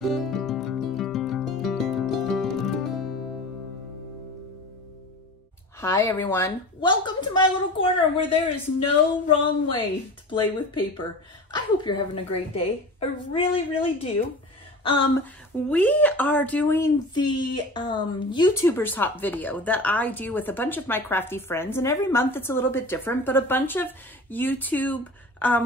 Hi everyone, welcome to my little corner where there is no wrong way to play with paper. I hope you're having a great day. I really do. We are doing the YouTubers Hop video that I do with a bunch of my crafty friends, and every month it's a little bit different, but a bunch of YouTube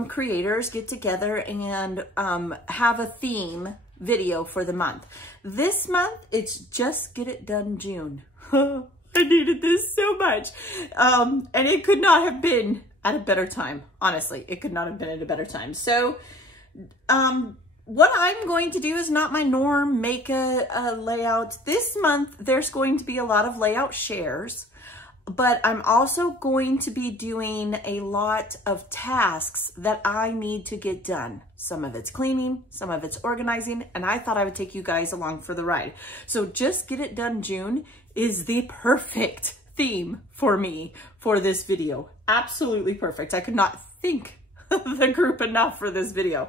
creators get together and have a theme video for the month. This month, it's Just Get It Done June. I needed this so much. And it could not have been at a better time. Honestly, it could not have been at a better time. So, what I'm going to do is not my norm, make a layout. This month, there's going to be a lot of layout shares, but I'm also going to be doing a lot of tasks that I need to get done. Some of it's cleaning, some of it's organizing, and I thought I would take you guys along for the ride. So Just Get It Done June is the perfect theme for me for this video. Absolutely perfect. I could not think of the group enough for this video.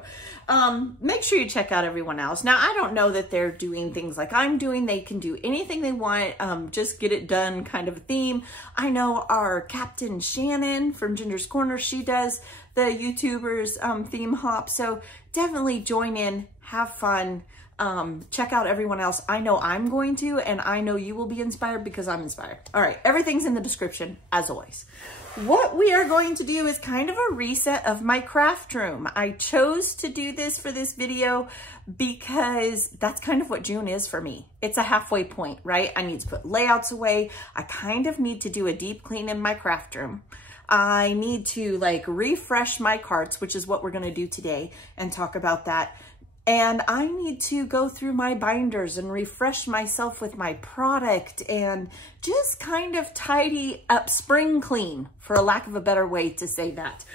Make sure you check out everyone else. Now, I don't know that they're doing things like I'm doing. They can do anything they want. Just get it done kind of a theme. I know our Captain Shannon from Ginger's Corner, she does the YouTubers theme hop. So definitely join in, have fun. Check out everyone else. I know I'm going to, and I know you will be inspired because I'm inspired. All right, everything's in the description as always. What we are going to do is kind of a reset of my craft room. I chose to do this for this video because that's kind of what June is for me. It's a halfway point, right? I need to put layouts away. I kind of need to do a deep clean in my craft room. I need to like refresh my carts, which is what we're going to do today, and talk about that. And I need to go through my binders and refresh myself with my product and just kind of tidy up, spring clean, for a lack of a better way to say that.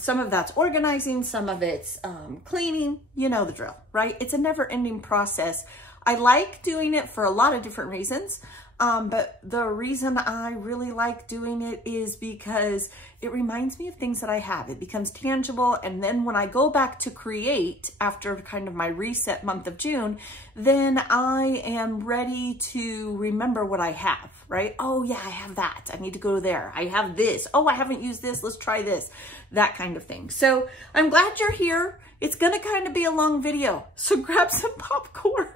Some of that's organizing, some of it's cleaning, you know the drill, right? It's a never ending process. I like doing it for a lot of different reasons. But the reason I really like doing it is because it reminds me of things that I have. It becomes tangible. And then when I go back to create after kind of my reset month of June, then I am ready to remember what I have, right? Oh yeah, I have that. I need to go there. I have this. Oh, I haven't used this. Let's try this. That kind of thing. So I'm glad you're here. It's going to kind of be a long video. So grab some popcorn.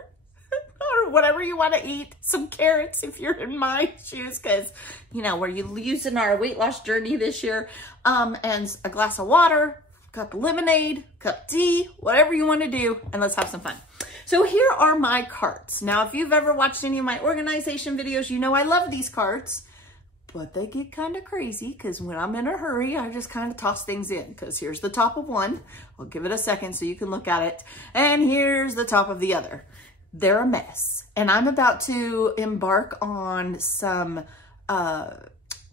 Or whatever you want to eat, some carrots if you're in my shoes, because, you know, we're using our weight loss journey this year, and a glass of water, cup of lemonade, cup of tea, whatever you want to do, and let's have some fun. So here are my carts. Now, if you've ever watched any of my organization videos, you know I love these carts, but they get kind of crazy because when I'm in a hurry, I just kind of toss things in, because here's the top of one. I'll give it a second so you can look at it, and here's the top of the other. They're a mess, and I'm about to embark on some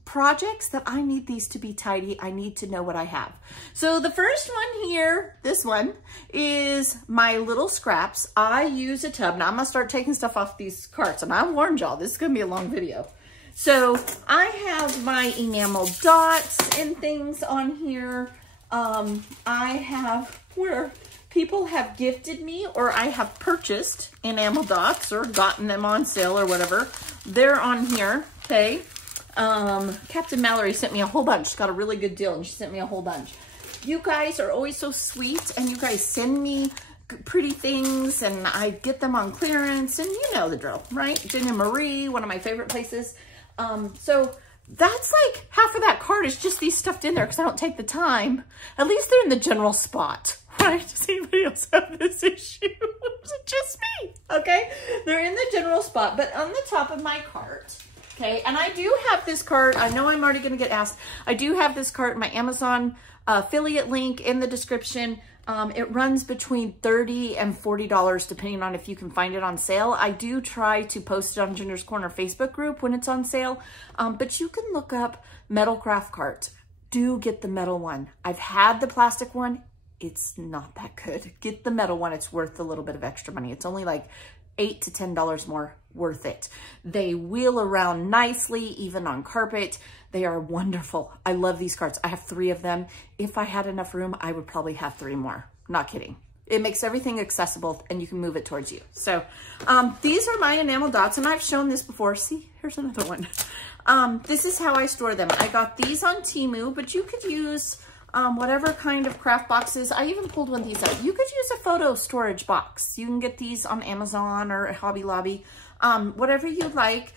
projects that I need these to be tidy. I need to know what I have. So the first one here, this one, is my little scraps. I use a tub. Now I'm gonna start taking stuff off these carts, and I warned y'all, this is gonna be a long video. So I have my enamel dots and things on here. I have where people have gifted me, or I have purchased enamel dots or gotten them on sale or whatever. They're on here, okay? Captain Mallory sent me a whole bunch. She got a really good deal, and she sent me a whole bunch. You guys are always so sweet, and you guys send me pretty things, and I get them on clearance, and you know the drill, right? Jen and Marie, one of my favorite places. So that's like half of that cart is just these stuffed in there because I don't take the time. At least they're in the general spot. Right? Does anybody else have this issue? Is it just me? Okay. They're in the general spot, but on the top of my cart, okay, and I do have this cart. I know I'm already going to get asked. I do have this cart, my Amazon affiliate link in the description. It runs between $30 and $40 depending on if you can find it on sale. I do try to post it on Ginger's Corner Facebook group when it's on sale, but you can look up metal craft cart. Do get the metal one. I've had the plastic one. It's not that good. Get the metal one. It's worth a little bit of extra money. It's only like $8 to $10 more, worth it. They wheel around nicely, even on carpet. They are wonderful. I love these carts. I have 3 of them. If I had enough room, I would probably have 3 more. Not kidding. It makes everything accessible and you can move it towards you. So these are my enamel dots, and I've shown this before. See, here's another one. This is how I store them. I got these on Temu, but you could use whatever kind of craft boxes. I even pulled one of these out. You could use a photo storage box. You can get these on Amazon or Hobby Lobby, whatever you like.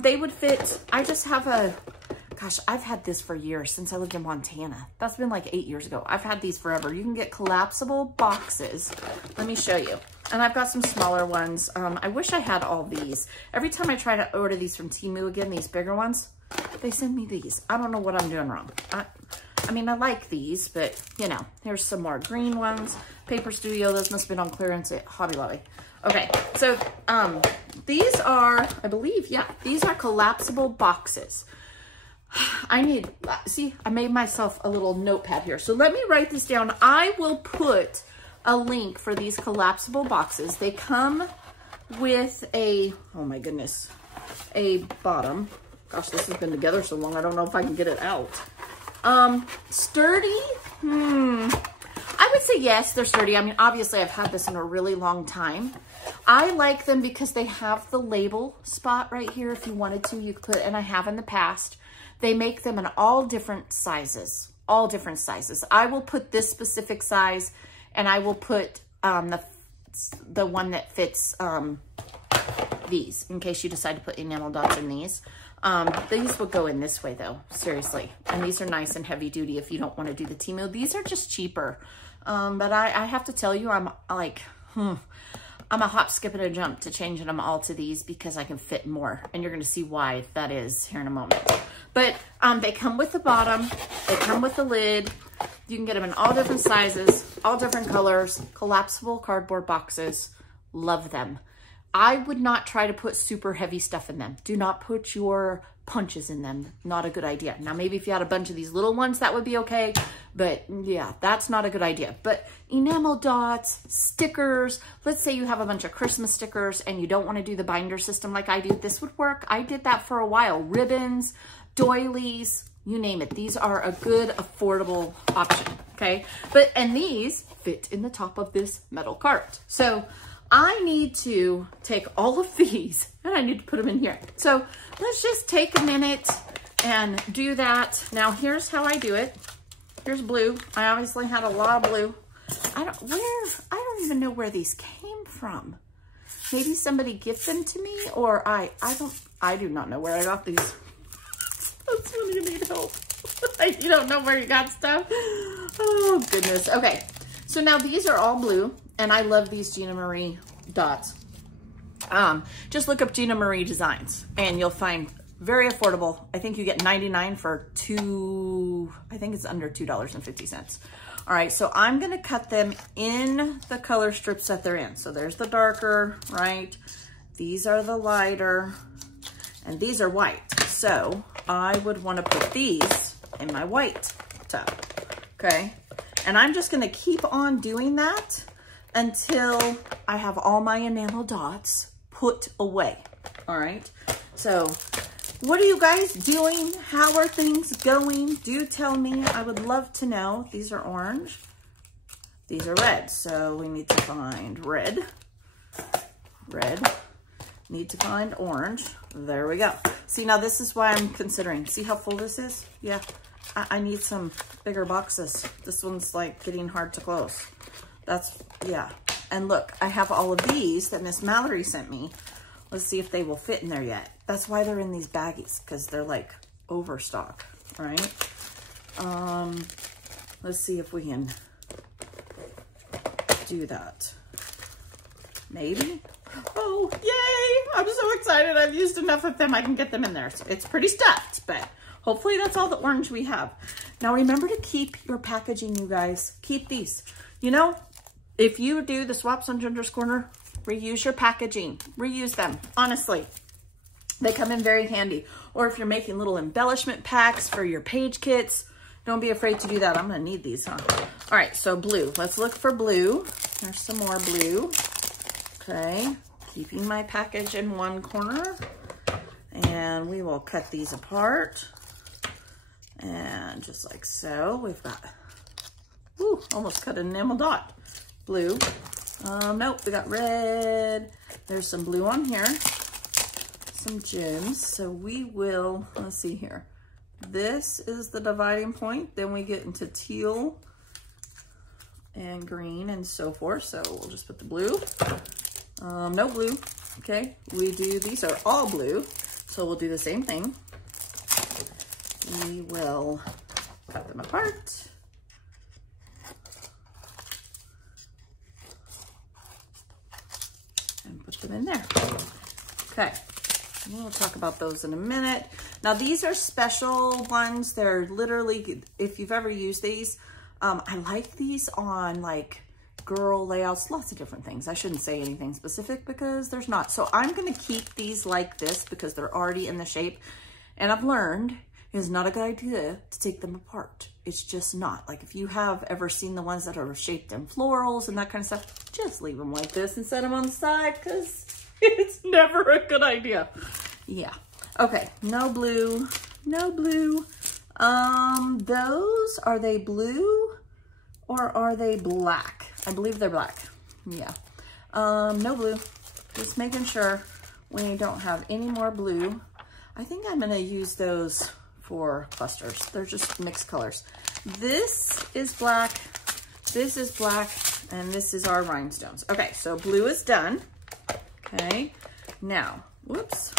They would fit. I just have a, gosh, I've had this for years, since I lived in Montana. That's been like 8 years ago. I've had these forever. You can get collapsible boxes. Let me show you. And I've got some smaller ones. I wish I had all these. Every time I try to order these from Temu again, these bigger ones, they send me these. I don't know what I'm doing wrong. I mean, I like these, but you know, here's some more green ones. Paper Studio, those must have been on clearance at Hobby Lobby. Okay, so these are, I believe, yeah, these are collapsible boxes. See, I made myself a little notepad here. So let me write this down. I will put a link for these collapsible boxes. They come with a, oh my goodness, a bottom. Gosh, this has been together so long, I don't know if I can get it out. Sturdy? I would say yes, they're sturdy. I mean, obviously I've had this in a really long time. I like them because they have the label spot right here. If you wanted to, you could put, and I have in the past. They make them in all different sizes, all different sizes. I will put this specific size, and I will put the one that fits these, in case you decide to put enamel dots in these. These will go in this way though, seriously. And these are nice and heavy duty if you don't want to do the Temu. These are just cheaper. But I have to tell you, I'm like, I'm a hop, skip, and a jump to changing them all to these because I can fit more. And you're going to see why that is here in a moment. But they come with the bottom. They come with the lid. You can get them in all different sizes, all different colors, collapsible cardboard boxes. Love them. I would not try to put super heavy stuff in them. Do not put your punches in them. Not a good idea. Now, maybe if you had a bunch of these little ones, that would be okay. But yeah, that's not a good idea. But enamel dots, stickers, let's say you have a bunch of Christmas stickers and you don't want to do the binder system like I do. This would work. I did that for a while. Ribbons, doilies, you name it. These are a good, affordable option, okay? And these fit in the top of this metal cart. So I need to take all of these and I need to put them in here. So let's just take a minute and do that. Now here's how I do it. Here's blue. I obviously had a lot of blue. I don't even know where these came from. Maybe somebody gifted them to me, or I do not know where I got these. That's when you need help. You don't know where you got stuff. Oh goodness. Okay. So now these are all blue, and I love these Gina Marie dots. Just look up Gina Marie Designs and you'll find very affordable. I think you get 99 for I think it's under $2.50. All right, so I'm gonna cut them in the color strips that they're in. So there's the darker, right? These are the lighter, and these are white. So I would wanna put these in my white tub, okay? And I'm just gonna keep on doing that until I have all my enamel dots put away, all right? So what are you guys doing? How are things going? Do tell me, I would love to know. These are orange, these are red. So we need to find red, need to find orange. There we go. See, now this is why I'm considering. See how full this is? Yeah, I need some bigger boxes. This one's like getting hard to close. Yeah. And look, I have all of these that Miss Mallory sent me. Let's see if they will fit in there yet. That's why they're in these baggies, because they're like overstock, all right? Let's see if we can do that. Maybe? Oh, yay! I'm so excited. I've used enough of them. I can get them in there. So it's pretty stuffed, but hopefully that's all the orange we have. Now remember to keep your packaging, you guys. Keep these. You know, if you do the Swaps on Ginger's Corner, reuse your packaging. Reuse them, honestly. They come in very handy. Or if you're making little embellishment packs for your page kits, don't be afraid to do that. I'm gonna need these, huh? All right, so blue. Let's look for blue. There's some more blue. Okay, keeping my package in one corner. And we will cut these apart. And just like so, we've got, almost cut an enamel dot. blue. Nope, we got red. There's some blue on here, some gems. So we will, let's see here. This is the dividing point. Then we get into teal and green and so forth. So we'll just put the blue. No blue. Okay, these are all blue. So we'll do the same thing. We will cut them apart. And put them in there. Okay, we'll talk about those in a minute. Now these are special ones. They're literally, if you've ever used these, I like these on like girl layouts, lots of different things. I shouldn't say anything specific because there's not. So I'm gonna keep these like this because they're already in the shape. And I've learned it's not a good idea to take them apart. It's just not. Like if you have ever seen the ones that are shaped in florals and that kind of stuff, just leave them like this and set them on the side because it's never a good idea. Yeah. Okay, no blue, no blue. Those, are they blue or are they black? I believe they're black. Yeah. No blue. Just making sure we don't have any more blue. I think I'm gonna use those for clusters. They're just mixed colors. This is black, this is black, and this is our rhinestones. Okay, so blue is done. Okay, now, whoops,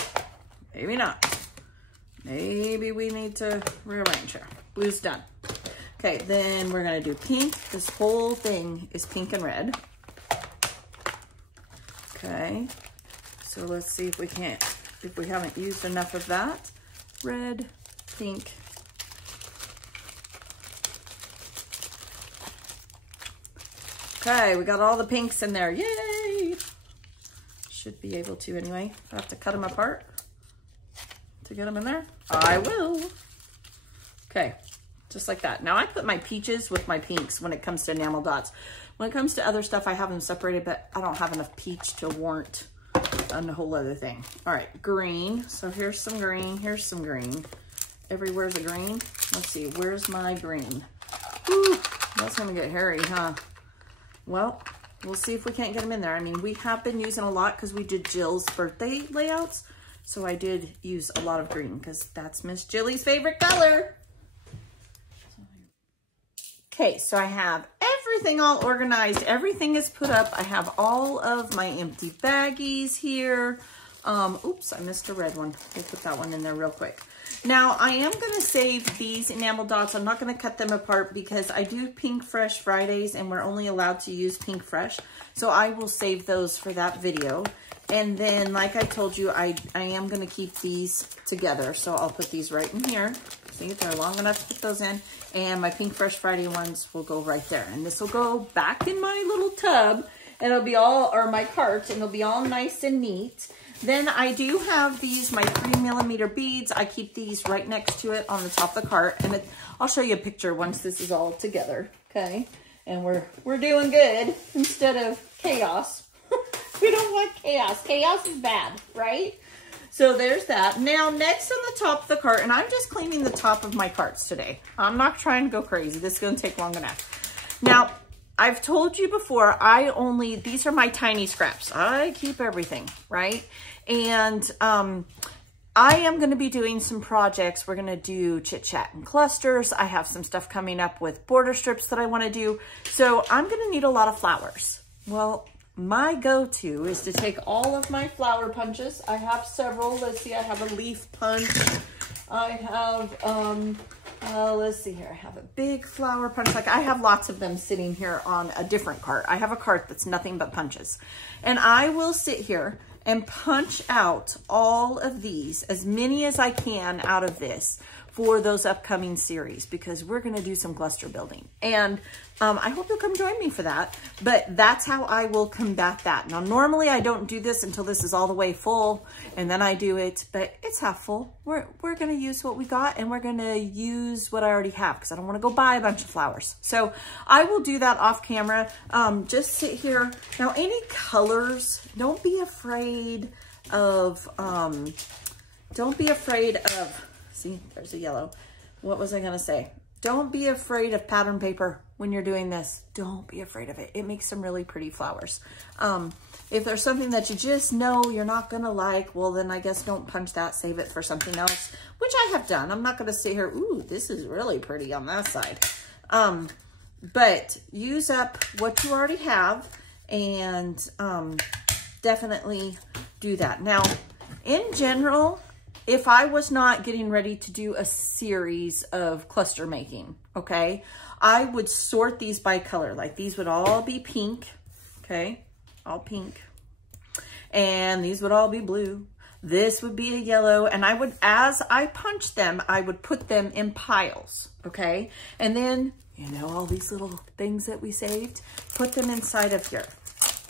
maybe not. Maybe we need to rearrange here. Blue's done. Okay, then we're gonna do pink. This whole thing is pink and red. Okay, so let's see if we can't, if we haven't used enough of that. Red, pink. Okay, we got all the pinks in there, yay! Should be able to anyway. I have to cut them apart to get them in there. I will. Okay, just like that. Now I put my peaches with my pinks when it comes to enamel dots. When it comes to other stuff, I have them separated, but I don't have enough peach to warrant a whole other thing. All right, green. So here's some green, here's some green. Everywhere's a green. Let's see, where's my green? Whew, that's gonna get hairy, huh? Well, we'll see if we can't get them in there. I mean, we have been using a lot because we did Jill's birthday layouts. So I did use a lot of green because that's Miss Jilly's favorite color. Okay, so I have everything all organized. Everything is put up. I have all of my empty baggies here. Oops, I missed a red one. We'll put that one in there real quick. Now, I am going to save these enamel dots. I'm not going to cut them apart because I do Pink Fresh Fridays and we're only allowed to use Pink Fresh. So I will save those for that video. And then, like I told you, I am going to keep these together. So I'll put these right in here. See, they're long enough to put those in. And my Pink Fresh Friday ones will go right there. And this will go back in my little tub. And it'll be all, or my cart, and it'll be all nice and neat. Then I do have these, my 3mm beads. I keep these right next to it on the top of the cart. And I'll show you a picture once this is all together, okay? And we're doing good instead of chaos. We don't want chaos. Chaos is bad, right? So there's that. Now, next on the top of the cart, and I'm just cleaning the top of my carts today. I'm not trying to go crazy. This is going to take long enough. Now, I've told you before, these are my tiny scraps. I keep everything, right? And I am going to be doing some projects. We're going to do chit chat and clusters. I have some stuff coming up with border strips that I want to do. So I'm going to need a lot of flowers. Well, my go-to is to take all of my flower punches. I have several. Let's see, I have a leaf punch. I have, let's see here. I have a big flower punch. Like I have lots of them sitting here on a different cart. I have a cart that's nothing but punches. And I will sit here and punch out all of these, as many as I can out of this for those upcoming series, because we're going to do some cluster building. And I hope you'll come join me for that, but that's how I will combat that. Now, normally I don't do this until this is all the way full, and then I do it, but it's half full. We're going to use what we got, and we're going to use what I already have, because I don't want to go buy a bunch of flowers. So I will do that off camera. Just sit here. Now, any colors, don't be afraid of, see, there's a yellow. What was I going to say? don't be afraid of pattern paper when you're doing this. Don't be afraid of it. It makes some really pretty flowers. If there's something that you just know you're not gonna like, well then I guess don't punch that, save it for something else, which I have done. I'm not gonna sit here, ooh, this is really pretty on that side. But use up what you already have and definitely do that. Now, in general, if I was not getting ready to do a series of cluster making, okay, I would sort these by color. Like these would all be pink, okay, all pink. And these would all be blue. This would be a yellow. And I would, as I punch them, I would put them in piles, okay? And then, you know, all these little things that we saved, put them inside of here.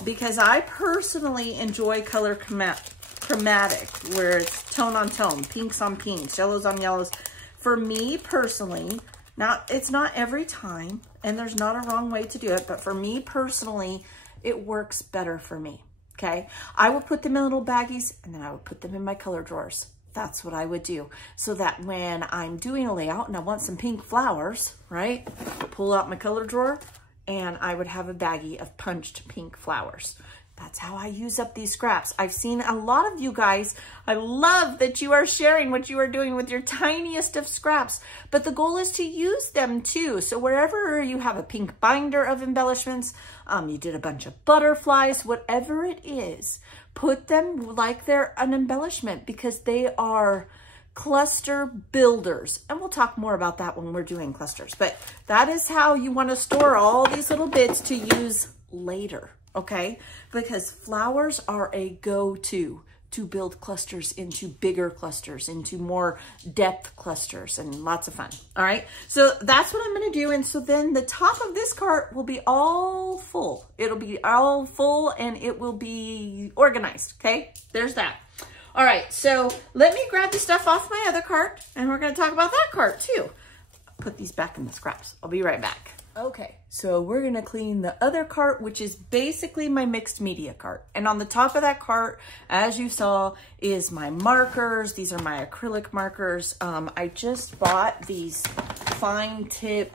Because I personally enjoy color chromatic, where it's tone on tone, pinks on pinks, yellows on yellows. For me personally, now it's not every time, and there's not a wrong way to do it, but for me personally, it works better for me, okay? I would put them in little baggies, and then I would put them in my color drawers. That's what I would do, so that when I'm doing a layout and I want some pink flowers, right? Pull out my color drawer, and I would have a baggie of punched pink flowers. That's how I use up these scraps. I've seen a lot of you guys. I love that you are sharing what you are doing with your tiniest of scraps, but the goal is to use them too. So wherever you have a pink binder of embellishments, you did a bunch of butterflies, whatever it is, put them like they're an embellishment, because they are cluster builders. And we'll talk more about that when we're doing clusters, but that is how you want to store all these little bits to use later. Okay, because flowers are a go-to to build clusters into bigger clusters, into more depth clusters, and lots of fun. All right, so that's what I'm going to do. And so then the top of this cart will be all full. It'll be all full and it will be organized. Okay, there's that. All right, so let me grab the stuff off my other cart and we're going to talk about that cart too. Put these back in the scraps. I'll be right back. Okay, so we're gonna clean the other cart, which is basically my mixed media cart. And on the top of that cart, as you saw, is my markers. These are my acrylic markers. I just bought these fine tip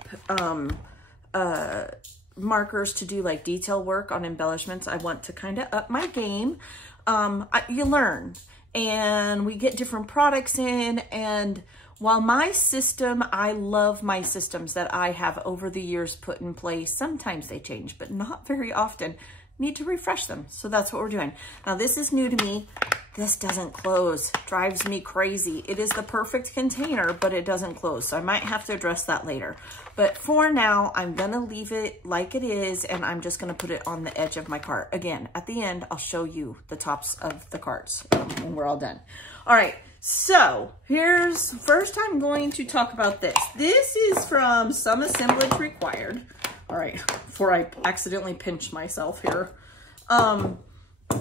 markers to do like detail work on embellishments. I want to kind of up my game. You learn, and we get different products in, and while my system, I love my systems that I have over the years put in place. Sometimes they change, but not very often. Need to refresh them. So that's what we're doing. Now this is new to me. This doesn't close. Drives me crazy. It is the perfect container, but it doesn't close. So I might have to address that later. But for now, I'm gonna leave it like it is, and I'm just gonna put it on the edge of my cart. Again, at the end, I'll show you the tops of the carts when we're all done. All right. So here's, first I'm going to talk about this. This is from Some Assemblage Required. All right, before I accidentally pinch myself here.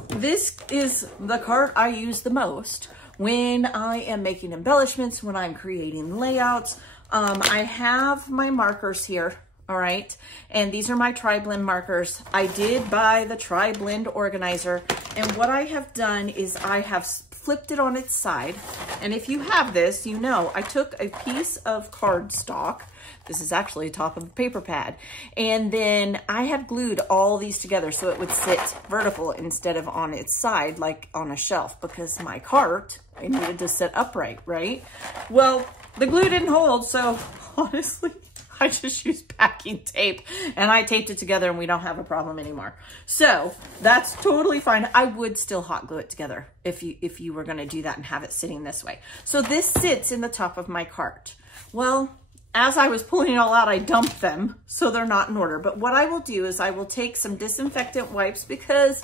This is the cart I use the most when I am making embellishments, when I'm creating layouts. I have my markers here. All right, and these are my tri-blend markers. I did buy the tri-blend organizer, and what I have done is I have flipped it on its side. And if you have this, you know, I took a piece of cardstock. This is actually top of a paper pad. And then I have glued all these together so it would sit vertical instead of on its side, like on a shelf, because my cart, I needed to sit upright, right? Well, the glue didn't hold, so honestly, I just used packing tape and I taped it together and we don't have a problem anymore. So that's totally fine. I would still hot glue it together if you were gonna do that and have it sitting this way. So this sits in the top of my cart. Well, as I was pulling it all out, I dumped them, so they're not in order. But what I will do is I will take some disinfectant wipes, because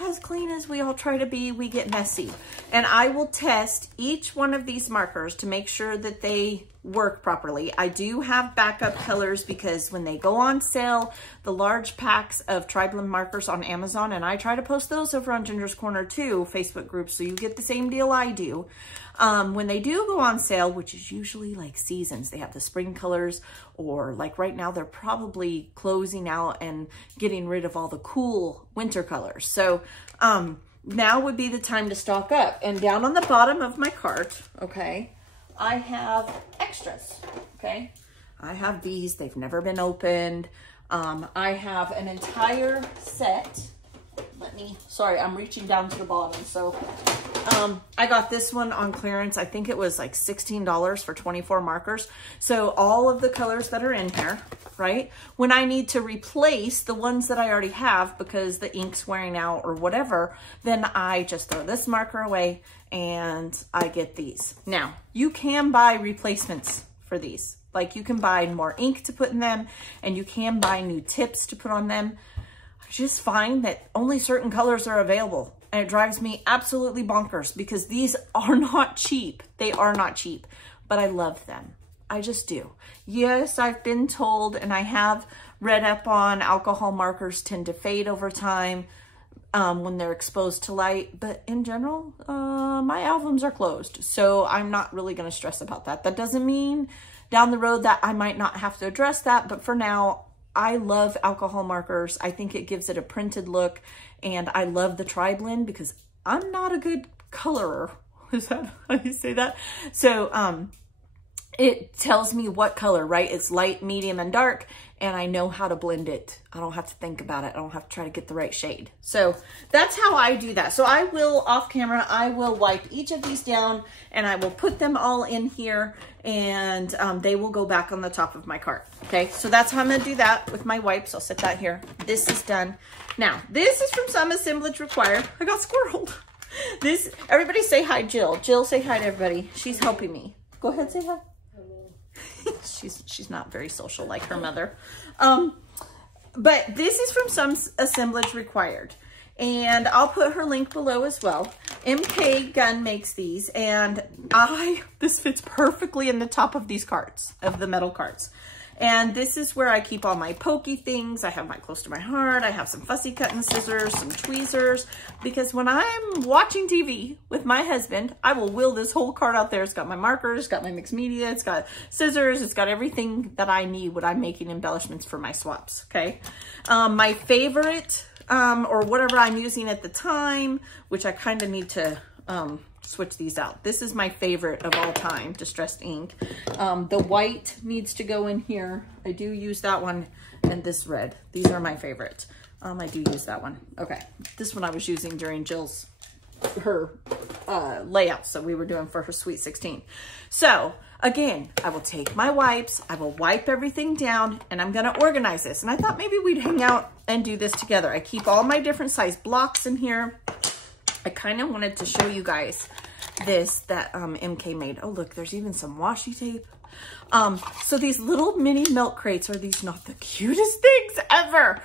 as clean as we all try to be, we get messy. And I will test each one of these markers to make sure that they work properly. I do have backup colors, because when they go on sale, the large packs of tri-blend markers on Amazon, and I try to post those over on Ginger's Corner too, Facebook group, so you get the same deal I do. When they do go on sale, which is usually like seasons, they have the spring colors, or like right now, they're probably closing out and getting rid of all the cool winter colors. So now would be the time to stock up. And down on the bottom of my cart, okay, I have extras, okay? I have these. They've never been opened. I have an entire set. Sorry, I'm reaching down to the bottom. So I got this one on clearance. I think it was like $16 for 24 markers. So all of the colors that are in here, right? When I need to replace the ones that I already have because the ink's wearing out or whatever, then I just throw this marker away and I get these. Now, you can buy replacements for these. Like you can buy more ink to put in them and you can buy new tips to put on them. I just find that only certain colors are available and it drives me absolutely bonkers because these are not cheap. They are not cheap, but I love them. I just do. Yes, I've been told and I have read up on alcohol markers tend to fade over time when they're exposed to light, but in general, my albums are closed. So I'm not really going to stress about that. That doesn't mean down the road that I might not have to address that, but for now, I love alcohol markers. I think it gives it a printed look, and I love the tri-blend because I'm not a good colorer. Is that how you say that? So it tells me what color, right? It's light, medium, and dark, and I know how to blend it. I don't have to think about it. I don't have to try to get the right shade. So that's how I do that. So I will, off camera, I will wipe each of these down, and I will put them all in here, and they will go back on the top of my cart. Okay, so that's how I'm gonna do that with my wipes. I'll set that here. This is done. Now, this is from Some Assemblage Required. I got squirreled. Everybody say hi, Jill. Jill, say hi to everybody. She's helping me. Go ahead, say hi. She's not very social like her mother. But this is from Some Assemblage Required. And I'll put her link below as well. MK Gun makes these, and this fits perfectly in the top of these carts, of the metal carts. And this is where I keep all my pokey things. I have my close to my heart. I have some fussy cutting scissors, some tweezers, because when I'm watching TV with my husband, I will wheel this whole cart out there. It's got my markers, it's got my mixed media, it's got scissors, it's got everything that I need when I'm making embellishments for my swaps, okay? My favorite, or whatever I'm using at the time, which I kind of need to switch these out. This is my favorite of all time, distressed ink. The white needs to go in here. I do use that one, and this red. These are my favorite. I do use that one. Okay, this one I was using during her layouts that we were doing for her Sweet 16. So again, I will take my wipes, I will wipe everything down, and I'm gonna organize this. And I thought maybe we'd hang out and do this together. I keep all my different size blocks in here. I kind of wanted to show you guys this that MK made. Oh, look, there's even some washi tape. So these little mini milk crates, are these not the cutest things ever?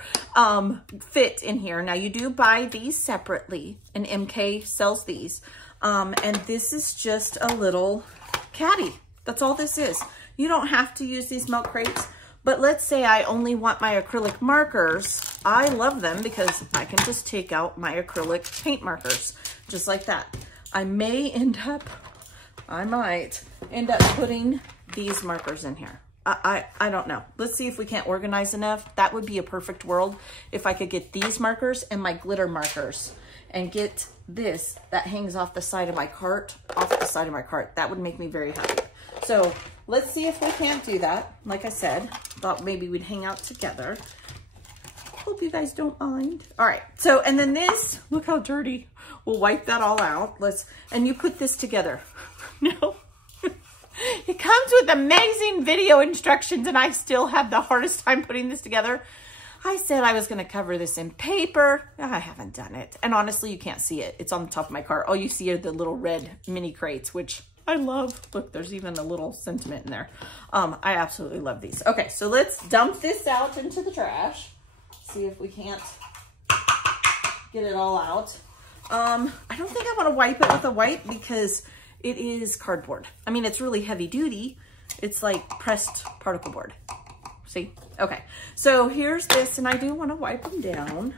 Fit in here. Now you do buy these separately, and MK sells these. And this is just a little caddy. That's all this is. You don't have to use these milk crates. But let's say I only want my acrylic markers. I love them because I can just take out my acrylic paint markers, just like that. I might end up putting these markers in here. I don't know. Let's see if we can't organize enough. That would be a perfect world if I could get these markers and my glitter markers and get this that hangs off the side of my cart, That would make me very happy. So let's see if we can't do that. Like I said, thought maybe we'd hang out together. Hope you guys don't mind. All right, so, and then this, look how dirty. We'll wipe that all out. And you put this together. No. It comes with amazing video instructions, and I still have the hardest time putting this together. I said I was gonna cover this in paper. I haven't done it. And honestly, you can't see it. It's on the top of my cart. All you see are the little red mini crates, which I love. Look, there's even a little sentiment in there. I absolutely love these. Okay, so let's dump this out into the trash. See if we can't get it all out. I don't think I want to wipe it with a wipe because it is cardboard. I mean, it's really heavy duty. It's like pressed particle board. See? Okay, so here's this, and I do want to wipe them down.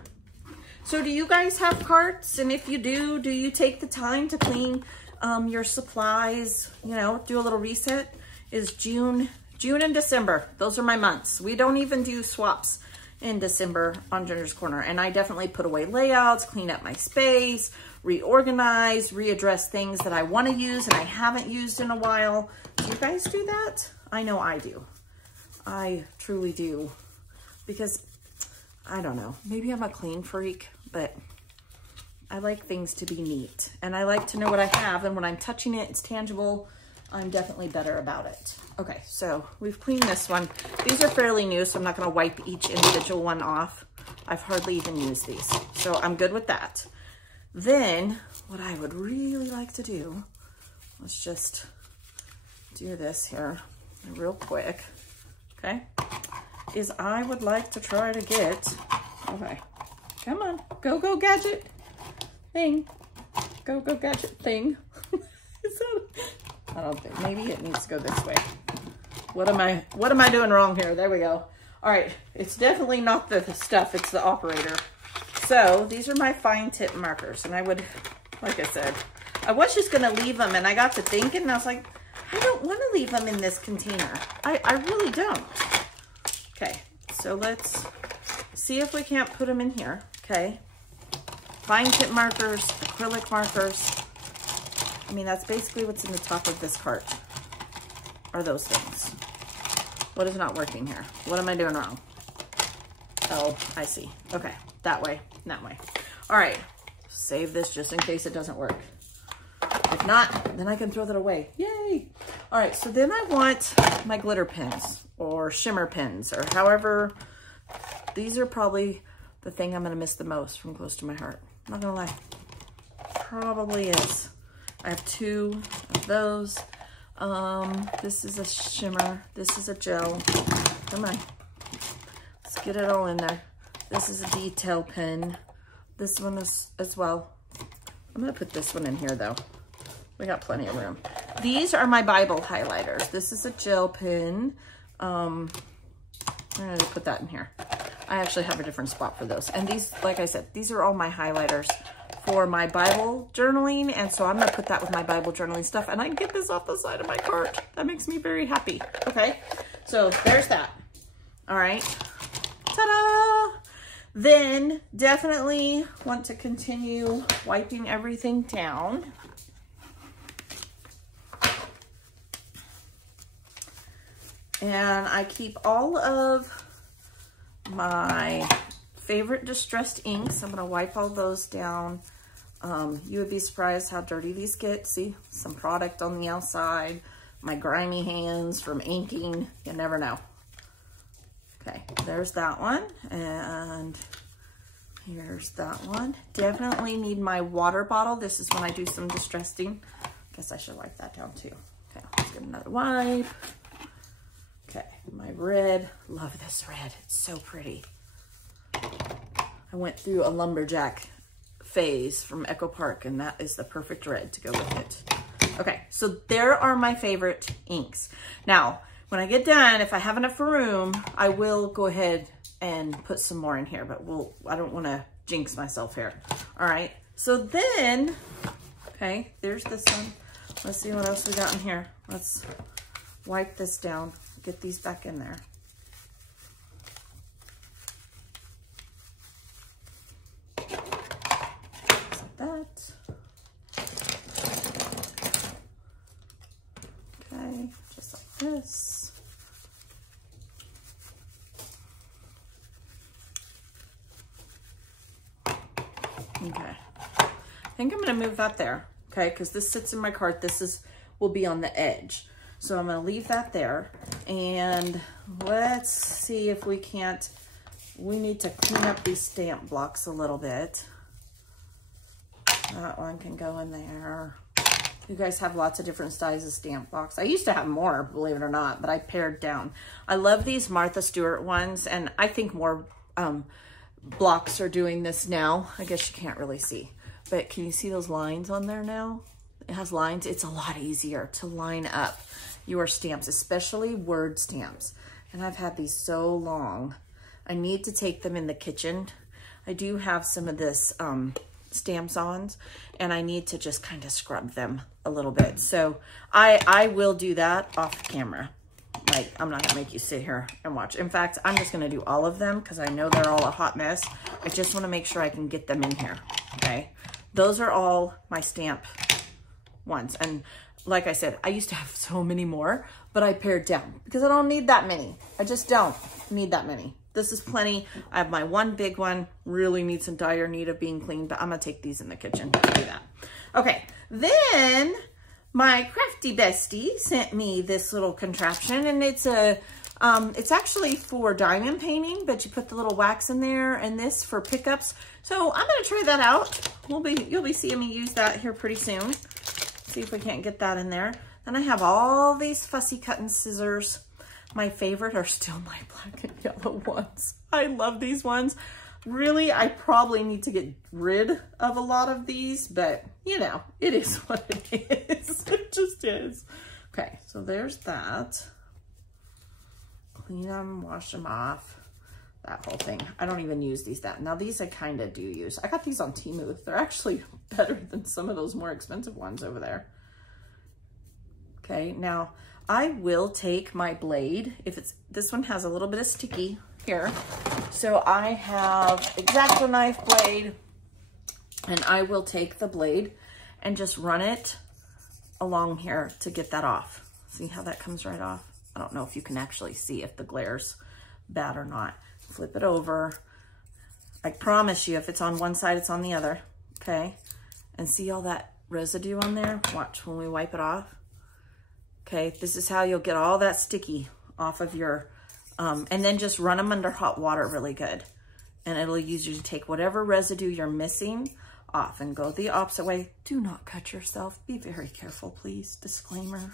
So do you guys have carts? And if you do you take the time to clean your supplies, you know, do a little reset? Is June and December. Those are my months. We don't even do swaps in December on Ginger's Corner. And I definitely put away layouts, clean up my space, reorganize, readdress things that I want to use and I haven't used in a while. Do you guys do that? I know I do. I truly do. Because, I don't know, maybe I'm a clean freak, but I like things to be neat. And I like to know what I have, and when I'm touching it, it's tangible. I'm definitely better about it. Okay, so we've cleaned this one. These are fairly new, so I'm not gonna wipe each individual one off. I've hardly even used these, so I'm good with that. Then, what I would really like to do, let's just do this here real quick, okay, is I would like to try to get, okay, come on, go gadget thing, go gadget thing. I don't think, maybe it needs to go this way. What am I doing wrong here? There we go. All right, it's definitely not the stuff, it's the operator. So these are my fine tip markers, and I would, like I said, I was just gonna leave them, and I got to thinking, and I was like, I don't wanna leave them in this container. I really don't. Okay, so let's see if we can't put them in here, okay? Fine tip markers, acrylic markers. I mean, that's basically what's in the top of this cart, are those things. What is not working here? What am I doing wrong? Oh, I see. Okay, that way, that way. All right, save this just in case it doesn't work. If not, then I can throw that away. Yay! All right, so then I want my glitter pins or shimmer pins or however. These are probably the thing I'm gonna miss the most from close to my heart. I'm not gonna lie, probably is. I have 2 of those. This is a shimmer. This is a gel. Come on. Let's get it all in there. This is a detail pen. This one is as well. I'm gonna put this one in here though. We got plenty of room. These are my Bible highlighters. This is a gel pen. I'm gonna put that in here. I actually have a different spot for those. And these, like I said, these are all my highlighters for my Bible journaling, and so I'm gonna put that with my Bible journaling stuff, and I can get this off the side of my cart. That makes me very happy. Okay, so there's that. All right, ta-da! Then definitely want to continue wiping everything down. And I keep all of my favorite distressed inks. I'm gonna wipe all those down. You would be surprised how dirty these get. See, some product on the outside. My grimy hands from inking. You never know. Okay, there's that one. And here's that one. Definitely need my water bottle. This is when I do some distressing. Guess I should wipe that down too. Okay, let's get another wipe. Okay, my red. Love this red. It's so pretty. I went through a lumberjack phase from Echo Park, and that is the perfect red to go with it. Okay, so there are my favorite inks. Now, when I get done, if I have enough room, I will go ahead and put some more in here, but I don't want to jinx myself here. All right, so then, okay, there's this one. Let's see what else we got in here. Let's wipe this down, get these back in there. That. Okay, just like this. Okay, I think I'm gonna move that there, okay, because this sits in my cart. This will be on the edge. So I'm gonna leave that there, and let's see if we need to clean up these stamp blocks a little bit. That one can go in there. You guys have lots of different sizes stamp blocks. I used to have more, believe it or not, but I pared down. I love these Martha Stewart ones, and I think more blocks are doing this now. I guess you can't really see, but can you see those lines on there now? It has lines. It's a lot easier to line up your stamps, especially word stamps. And I've had these so long. I need to take them in the kitchen. I do have some of this stamps-ons, and I need to just kind of scrub them a little bit. So I will do that off camera. Like, I'm not gonna make you sit here and watch. In fact, I'm just gonna do all of them because I know they're all a hot mess. I just wanna make sure I can get them in here, okay? Those are all my stamp ones. And like I said, I used to have so many more, but I pared down because I don't need that many. I just don't need that many. This is plenty. I have my one big one, really needs in dire need of being cleaned, but I'm gonna take these in the kitchen to do that. Okay, then my crafty bestie sent me this little contraption, and it's actually for diamond painting, but you put the little wax in there, and this for pickups. So I'm gonna try that out. You'll be seeing me use that here pretty soon. See if we can't get that in there. Then I have all these fussy cutting scissors. My favorite are still my black and yellow ones. I love these ones. Really, I probably need to get rid of a lot of these, but you know, it is what it is. It just is. Okay, so there's that. Clean them, wash them off, that whole thing. I don't even use these that. Now these I kind of do use. I got these on Temu. They're actually better than some of those more expensive ones over there. Okay, now I will take my blade. This one has a little bit of sticky here. So I have X-Acto knife blade, and I will take the blade and just run it along here to get that off. See how that comes right off? I don't know if you can actually see if the glare's bad or not. Flip it over. I promise you, if it's on one side, it's on the other, okay? And see all that residue on there? Watch when we wipe it off. Okay, this is how you'll get all that sticky off of your, and then just run them under hot water really good. And it'll usually take whatever residue you're missing off, and go the opposite way. Do not cut yourself. Be very careful, please. Disclaimer.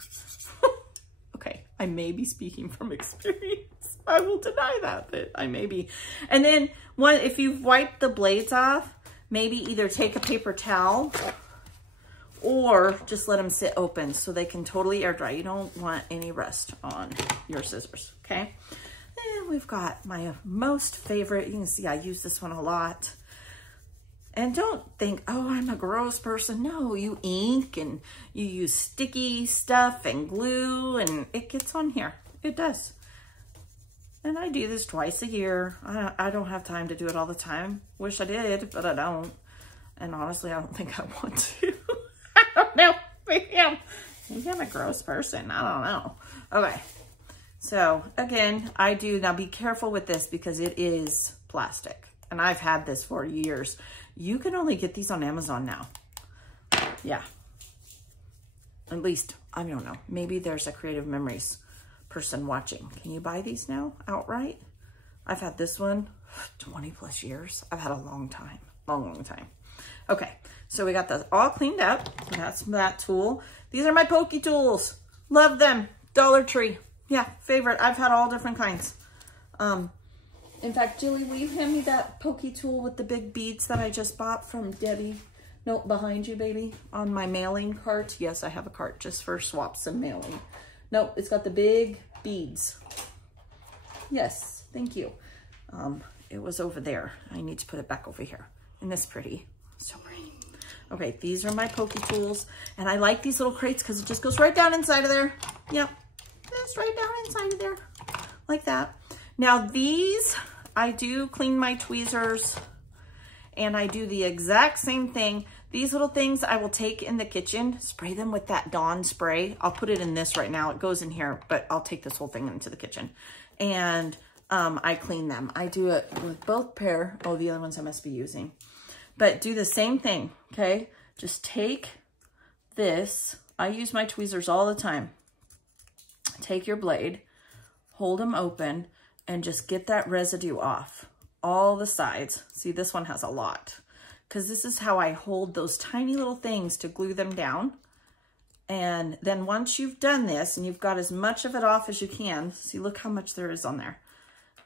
Okay, I may be speaking from experience. I will deny that, but I may be. And then if you've wiped the blades off, maybe either take a paper towel or just let them sit open so they can totally air dry. You don't want any rust on your scissors, okay? And we've got my most favorite. You can see I use this one a lot. And don't think, oh, I'm a gross person. No, you ink and you use sticky stuff and glue, and it gets on here. It does. And I do this twice a year. I don't have time to do it all the time. Wish I did, but I don't. And honestly, I don't think I want to. I don't know. Maybe I'm a gross person. I don't know. Okay. So again, I do. Now be careful with this because it is plastic. And I've had this for years. You can only get these on Amazon now. Yeah. At least, I don't know. Maybe there's a Creative Memories person watching. Can you buy these now outright? I've had this one 20 plus years. I've had a long time. Long time. Okay. So we got those all cleaned up. That's that tool. These are my pokey tools. Love them. Dollar Tree. Yeah, favorite. I've had all different kinds. In fact, Julie, will you hand me that pokey tool with the big beads that I just bought from Debbie? Nope, behind you, baby, on my mailing cart. Yes, I have a cart just for swaps and mailing. Nope, it's got the big beads. Yes, thank you. It was over there. I need to put it back over here. Isn't this pretty? So pretty. Okay, these are my pokey tools. And I like these little crates because it just goes right down inside of there. Yep, just right down inside of there. Like that. Now these, I do clean my tweezers, and I do the exact same thing. These little things I will take in the kitchen, spray them with that Dawn spray. I'll put it in this right now. It goes in here, but I'll take this whole thing into the kitchen. And I clean them. I do it with both pair. Oh, the other ones I must be using. But do the same thing, okay? Just take this. I use my tweezers all the time. Take your blade, hold them open, and just get that residue off all the sides. See, this one has a lot because this is how I hold those tiny little things to glue them down. And then once you've done this and you've got as much of it off as you can, see, look how much there is on there.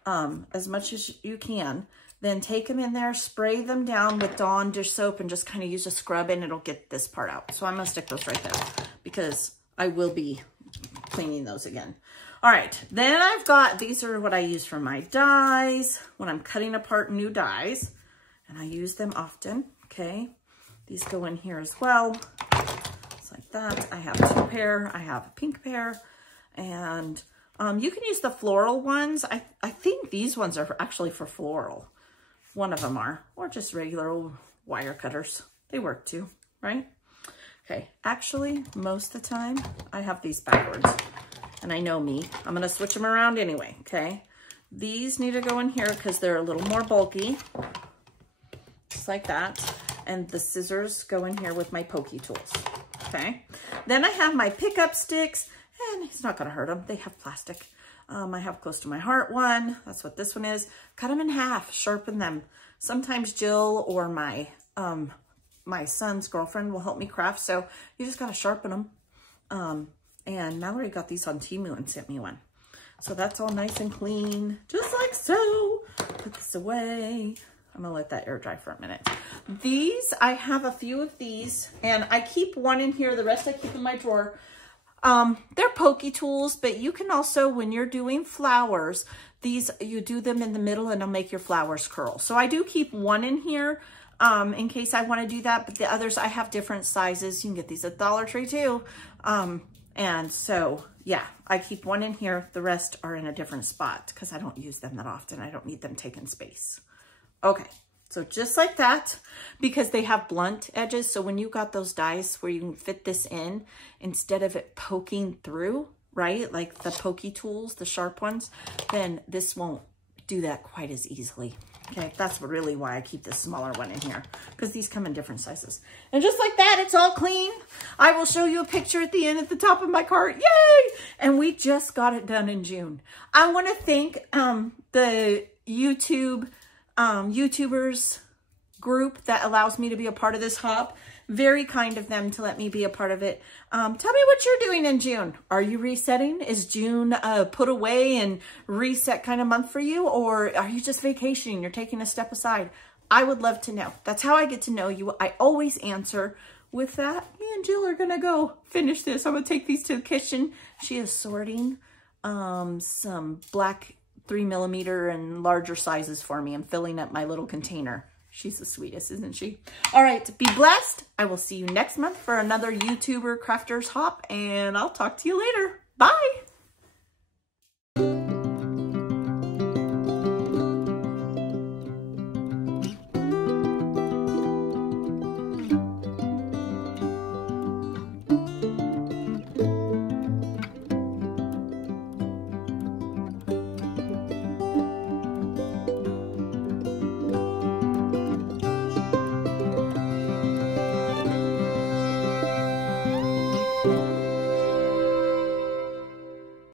As much as you can, then take them in there, spray them down with Dawn dish soap, and just kind of use a scrub and it'll get this part out. So I'm gonna stick those right there because I will be cleaning those again. All right, then I've got, these are what I use for my dies, when I'm cutting apart new dies, and I use them often, okay? These go in here as well, just like that. I have 2 pair, I have a pink pair, and you can use the floral ones. I think these ones are actually for floral. One of them are, or just regular old wire cutters. They work too, right? Okay, actually, most of the time, I have these backwards. And I know me. I'm going to switch them around anyway, okay? These need to go in here because they're a little more bulky. Just like that. And the scissors go in here with my pokey tools, okay? Then I have my pickup sticks, and it's not going to hurt them. They have plastic. I have close to my heart one. That's what this one is. Cut them in half, sharpen them. Sometimes Jill or my son's girlfriend will help me craft, so you just got to sharpen them. And Mallory got these on Temu and sent me one. So that's all nice and clean, just like so. Put this away. I'm gonna let that air dry for a minute. These, I have a few of these, and I keep one in here. The rest I keep in my drawer. They're pokey tools, but you can also, when you're doing flowers, these, you do them in the middle and it'll make your flowers curl. So I do keep one in here in case I want to do that, but the others, I have different sizes. You can get these at Dollar Tree too. And so, yeah, I keep one in here. The rest are in a different spot because I don't use them that often. I don't need them taking space. Okay, so just like that, because they have blunt edges. So when you got those dies where you can fit this in, instead of it poking through, right? Like the pokey tools, the sharp ones, then this won't do that quite as easily. Okay, that's really why I keep this smaller one in here, because these come in different sizes. And just like that, it's all clean. I will show you a picture at the end at the top of my cart. Yay! And we just got it done in June. I want to thank the YouTubers group that allows me to be a part of this hop. Very kind of them to let me be a part of it. Tell me what you're doing in June. Are you resetting? Is June put away and reset kind of month for you? Or are you just vacationing? You're taking a step aside? I would love to know. That's how I get to know you. I always answer with that. Me and Jill are going to go finish this. I'm going to take these to the kitchen. She is sorting some black 3mm and larger sizes for me. I'm filling up my little container. She's the sweetest, isn't she? All right, be blessed. I will see you next month for another YouTuber Crafters Hop, and I'll talk to you later. Bye.